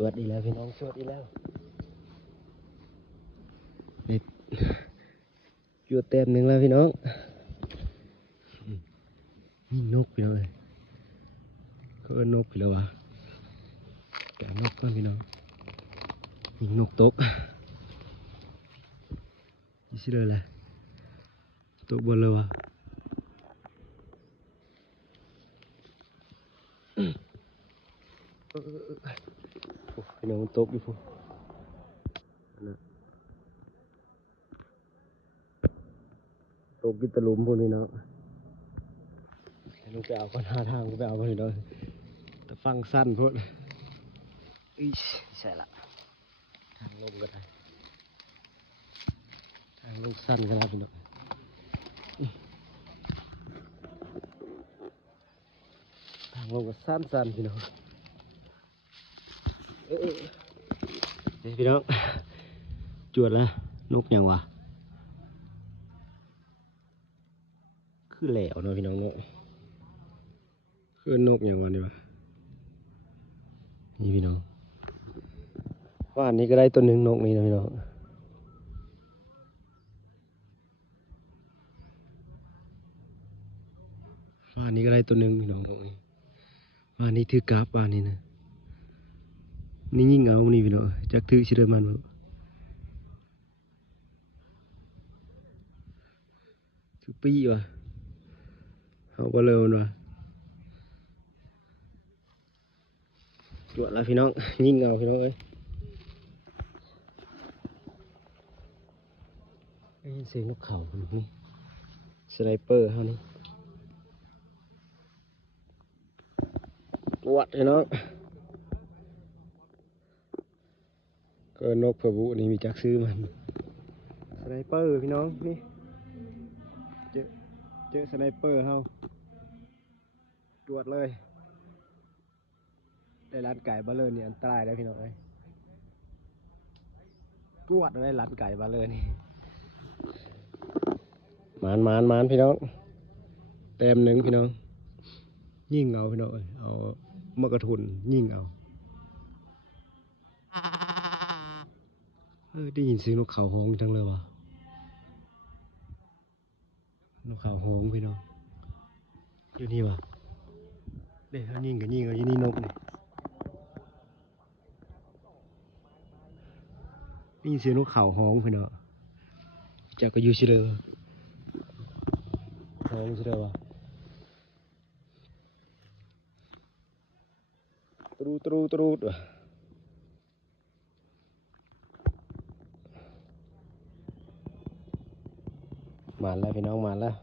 จวดอีแล้วพี่น้องจวดอีแล้วนี่จวดเต็มหนึ่งแล้วพี่น้องนี่นกพี่น้องเลยก็นกพี่แล้ววะแกนกก่อนพี่น้องยิงนกตกยี่สิเลยแหละตกบนเลยวะพี่น้องมันตกอยู่พวกตกกินตะลุมพวกนี้เนาะลูกไปเอาก่อนหาทางกูไปเอาก่อนพี่น้องแต่ฟังสั้นพวกอีใช่ละทางลงก็ได้ทางลงสั้นก็ได้พี่น้องทางลงก็สั้นพี่น้องพี่น้องจวดแล้วนกยังวะคือแหลวเนาะพี่น้องเนาะคือนกยังวะนี่วะนี่พี่น้องว่าอันนี้ก็ได้ตัวหนึ่งนกนี่นะพี่น้องว่าอันนี้ก็ได้ตัวหนึ่งพี่น้องนกนี่ว่าอันนี้ถือกราฟว่าอันนี้นะนี่ยิ่งเอานี่พี่น้องจักถือชิเรมันบ่ถือปีวะเอาไปเลยมันวะจวดแล้วพี่น้องยิ่งเอาพี่น้องเอ้ยได้ยินเสียงนกเขานี่สไนเปอร์เขานี่จวดพี่น้องก็นกพะบุนี่มีจักซื้อมันสไนเปอร์พี่น้องนี่เจอสไนเปอร์เขาตรวจเลยได้ร้านไก่บาเลอร์นี่อันตรายแล้วพี่น้องเอ้ยตรวจได้ร้านไก่บาเลอร์นี่มานพี่น้องเต็มหนึ่งพี่น้องยิ่งเอาพี่น้องเอาเมื่อกระทุนยิ่งเอาได้ยินเสียงนกเขาฮ้องจังเลยวะนกเขาฮ้องพี่น้องอยู่นี่วะเด็กเขายิ่งกับยิ่งเอาอยู่นี่นกนี่ได้ยินเสียงนกเขาฮ้องพี่น้องจากก็อยู่เฉยฮ้องเฉยวะตรูดวะมาแล้วพี่น้องมาแล้ว